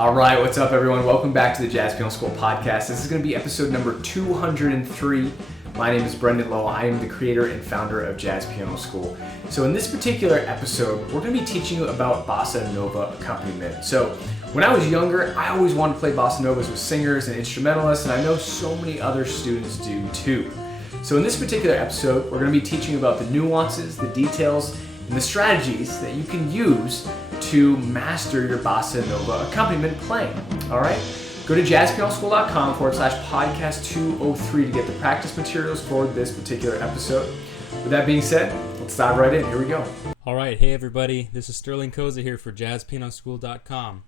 All right, what's up, everyone? Welcome back to the Jazz Piano School podcast. This is going to be episode number 203. My name is Brendan Lowe. I am the creator and founder of Jazz Piano School. So in this particular episode, we're going to be teaching you about Bossa Nova accompaniment. So when I was younger, I always wanted to play Bossa Novas with singers and instrumentalists, and I know so many other students do too. So in this particular episode, we're going to be teaching you about the nuances, the details, and the strategies that you can use to master your Bossa Nova accompaniment playing. All right? Go to jazzpianoschool.com/podcast 203 to get the practice materials for this particular episode. With that being said, let's dive right in. Here we go. All right. Hey, everybody. This is Sterling Koza here for jazzpianoschool.com.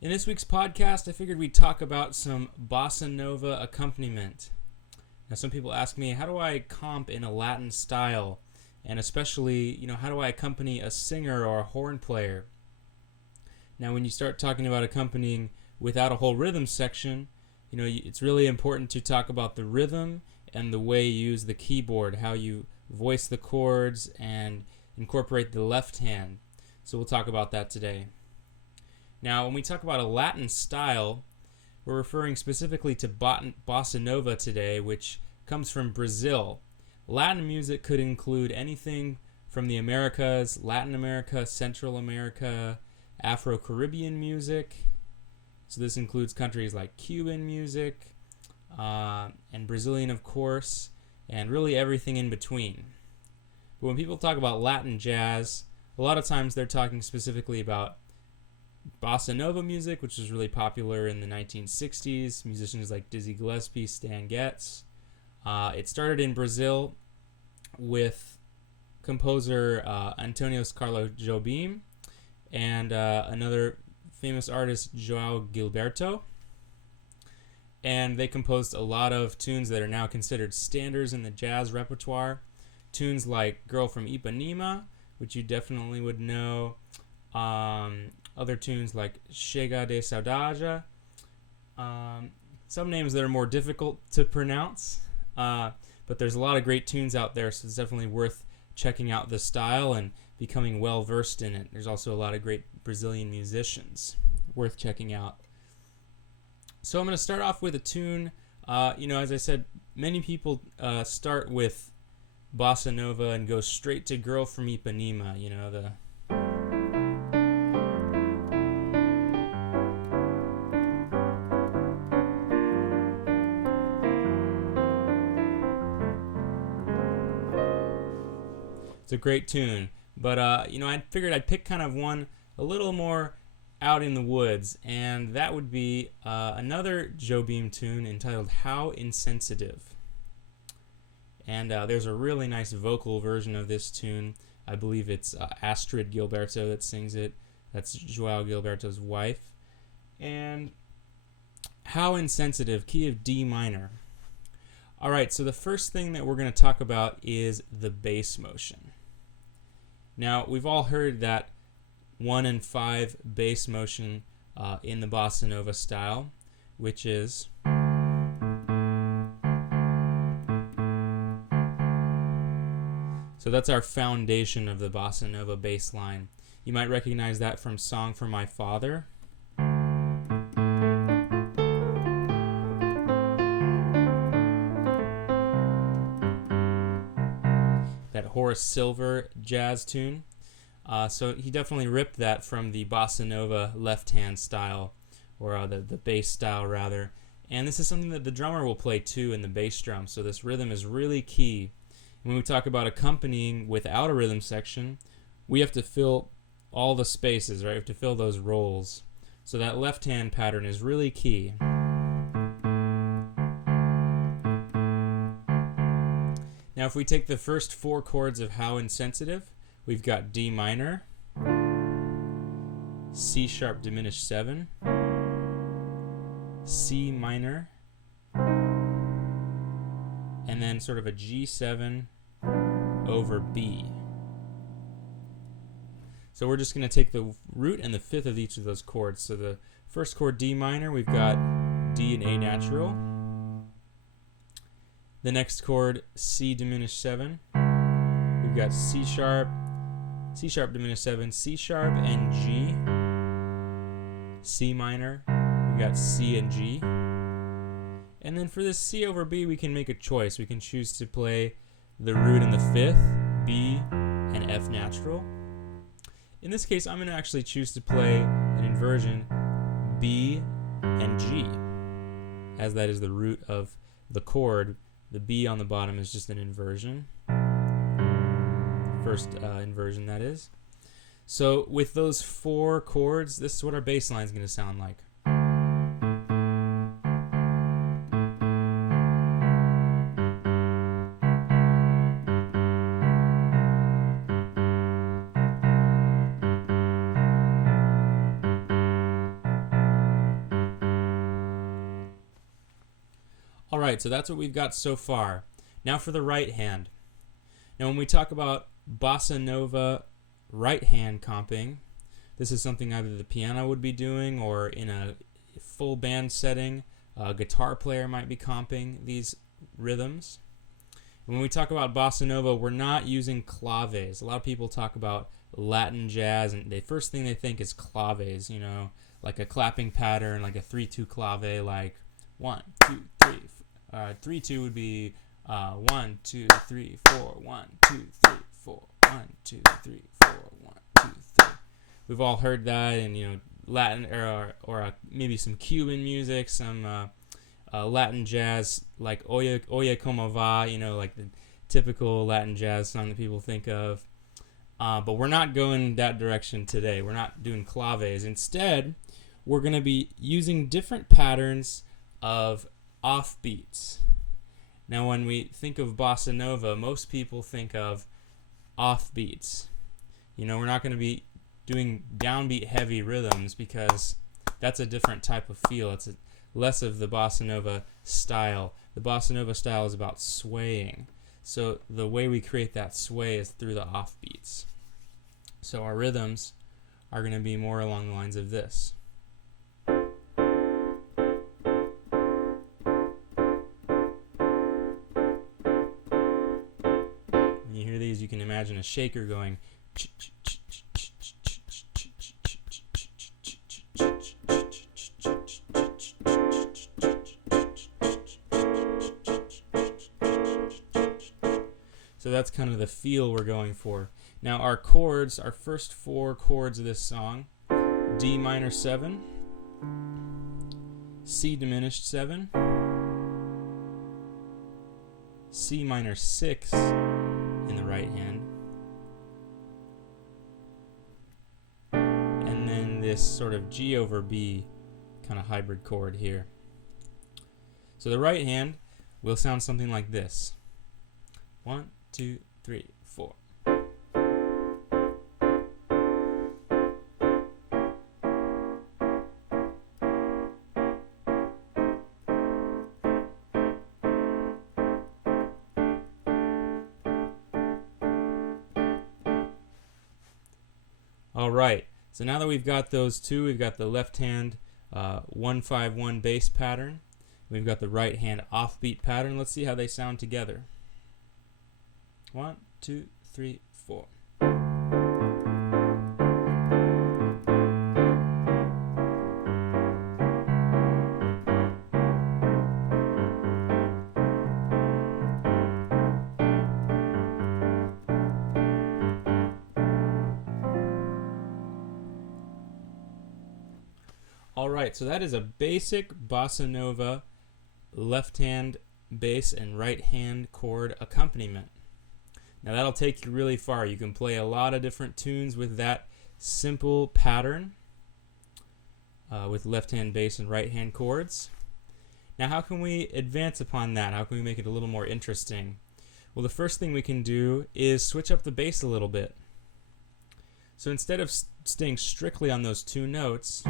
In this week's podcast, I figured we'd talk about some Bossa Nova accompaniment. Now, some people ask me, how do I comp in a Latin style? And especially, how do I accompany a singer or a horn player? Now, when you start talking about accompanying without a whole rhythm section, it's really important to talk about the rhythm and the way you use the keyboard, how you voice the chords and incorporate the left hand. So we'll talk about that today. Now, when we talk about a Latin style, we're referring specifically to Bossa Nova today, which comes from Brazil. Latin music could include anything from the Americas, Latin America, Central America, Afro-Caribbean music. So this includes countries like Cuban music, and Brazilian, of course, and really everything in between. But when people talk about Latin jazz, a lot of times they're talking specifically about Bossa Nova music, which was really popular in the 1960s. Musicians like Dizzy Gillespie, Stan Getz. It started in Brazil with composer Antônio Carlos Jobim and another famous artist, João Gilberto. And they composed a lot of tunes that are now considered standards in the jazz repertoire. Tunes like Girl from Ipanema, which you definitely would know. Other tunes like Chega de Saudade. Some names that are more difficult to pronounce. But there's a lot of great tunes out there, so it's definitely worth checking out the style and becoming well-versed in it. There's also a lot of great Brazilian musicians worth checking out. So I'm going to start off with a tune. As I said, many people start with Bossa Nova and go straight to Girl from Ipanema, It's a great tune, but I figured I'd pick kind of one a little more out in the woods, and that would be another Jobim tune entitled How Insensitive. And there's a really nice vocal version of this tune. I believe it's Astrid Gilberto that sings it. That's João Gilberto's wife. And How Insensitive, key of D minor. All right, so the first thing that we're going to talk about is the bass motion. Now, we've all heard that 1 and 5 bass motion in the Bossa Nova style, which is so that's our foundation of the Bossa Nova bass line. You might recognize that from Song for My Father. Horace Silver jazz tune. So he definitely ripped that from the Bossa Nova left-hand style, or the bass style rather. And this is something that the drummer will play too in the bass drum. So this rhythm is really key. And when we talk about accompanying without a rhythm section, we have to fill all the spaces, right? We have to fill those roles. So that left-hand pattern is really key. Now, if we take the first 4 chords of How Insensitive, we've got D minor, C sharp diminished 7, C minor, and then sort of a G7 over B. So we're just going to take the root and the fifth of each of those chords. So the first chord, D minor, we've got D and A natural. The next chord, C diminished 7. We've got C sharp diminished 7, C sharp, and G. C minor, we've got C and G. And then for this C over B, we can make a choice. We can choose to play the root in the fifth, B, and F natural. In this case, I'm going to actually choose to play an inversion B and G, as that is the root of the chord. The B on the bottom is just an inversion. First inversion, that is. So with those 4 chords, this is what our bass line is going to sound like. Alright, so that's what we've got so far. Now for the right hand. Now when we talk about bossa nova right hand comping, this is something either the piano would be doing, or in a full band setting, a guitar player might be comping these rhythms. And when we talk about bossa nova, we're not using claves. A lot of people talk about Latin jazz, and the first thing they think is claves, you know, like a clapping pattern, like a 3-2 clave, like 1, 2, 3. 3-2 would be 1, 2, 3, 4, 1, 2, 3, 4, 1, 2, 3, 4, 1, 2, 3. We've all heard that in, you know, Latin or maybe some Cuban music, some Latin jazz, like Oye Como Va, you know, like the typical Latin jazz song that people think of. But we're not going that direction today. We're not doing claves. Instead, we're going to be using different patterns of offbeats. Now, when we think of bossa nova, most people think of offbeats. You know, we're not going to be doing downbeat heavy rhythms because that's a different type of feel. It's less of the bossa nova style. The bossa nova style is about swaying. So the way we create that sway is through the offbeats. So our rhythms are going to be more along the lines of this. You can imagine a shaker going. So that's kind of the feel we're going for. Now our chords, our first 4 chords of this song: D minor 7, C diminished 7, C minor 6 in the right hand, and then this sort of G over B kind of hybrid chord here. So the right hand will sound something like this: 1, 2, 3, 4. All right, so now that we've got those two, we've got the left hand 1-5-1 bass pattern, we've got the right hand offbeat pattern. Let's see how they sound together. 1, 2, 3, 4. Alright, so that is a basic bossa nova left hand bass and right hand chord accompaniment. Now that'll take you really far. You can play a lot of different tunes with that simple pattern with left hand bass and right hand chords. Now how can we advance upon that? How can we make it a little more interesting? Well, the first thing we can do is switch up the bass a little bit. So instead of staying strictly on those 2 notes,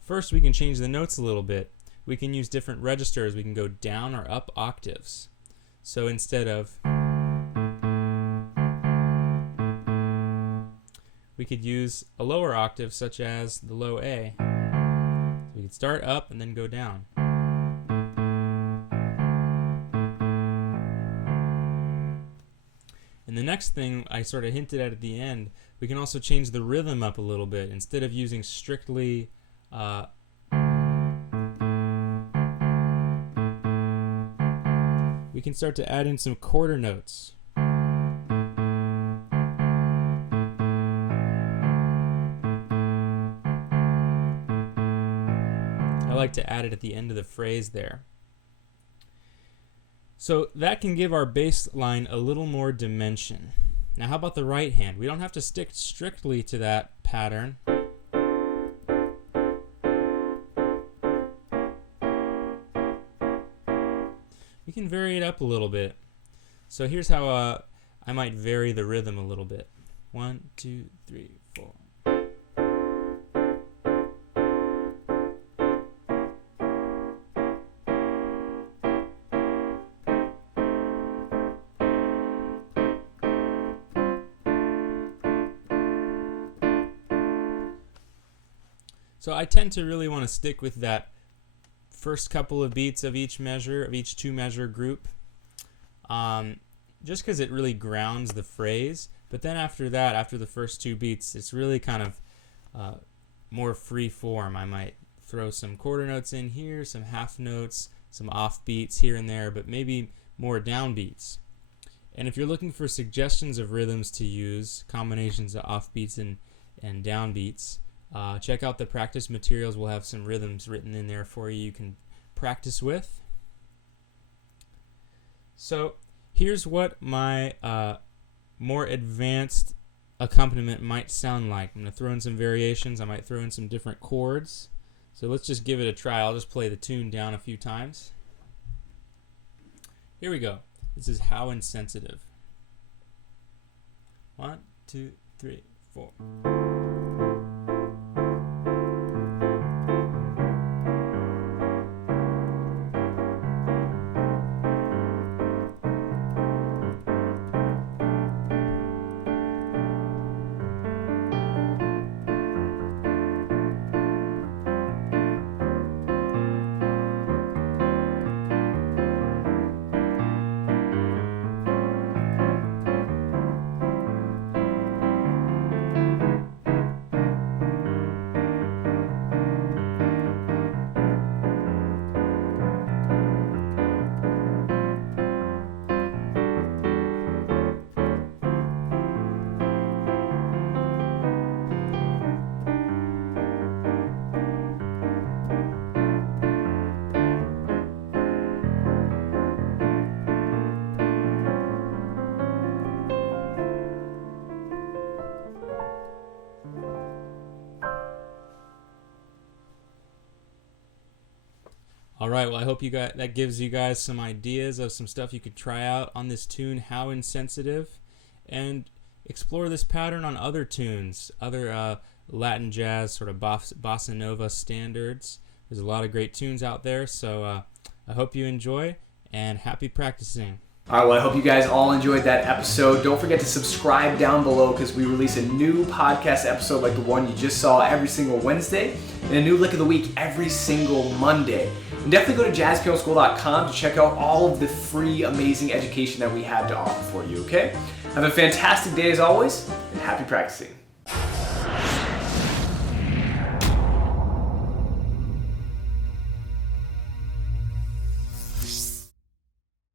first we can change the notes a little bit. We can use different registers. We can go down or up octaves. So instead of, we could use a lower octave such as the low A. So we could start up and then go down. And the next thing I sort of hinted at the end, we can also change the rhythm up a little bit. Instead of using strictly we can start to add in some quarter notes. I like to add it at the end of the phrase there. So that can give our bass line a little more dimension. Now how about the right hand? We don't have to stick strictly to that pattern. We can vary it up a little bit. So here's how I might vary the rhythm a little bit. 1, 2, 3, 4. So I tend to really want to stick with that first couple of beats of each measure, of each 2-measure group, just because it really grounds the phrase. But then after that, after the first 2 beats, it's really kind of more free form. I might throw some quarter notes in here, some half notes, some off beats here and there, but maybe more downbeats. And if you're looking for suggestions of rhythms to use, combinations of off beats and downbeats, check out the practice materials. We'll have some rhythms written in there for you can practice with. So here's what my more advanced accompaniment might sound like. I'm going to throw in some variations. I might throw in some different chords. So let's just give it a try. I'll just play the tune down a few times. Here we go. This is How Insensitive. 1, 2, 3, 4. All right, well, I hope that gives you guys some ideas of some stuff you could try out on this tune, How Insensitive, and explore this pattern on other tunes, other Latin jazz, sort of bossa nova standards. There's a lot of great tunes out there, so I hope you enjoy, and happy practicing. All right, well, I hope you guys all enjoyed that episode. Don't forget to subscribe down below because we release a new podcast episode like the one you just saw every single Wednesday and a new lick of the week every single Monday. And definitely go to jazzpianoschool.com to check out all of the free, amazing education that we have to offer for you, okay? Have a fantastic day as always, and happy practicing.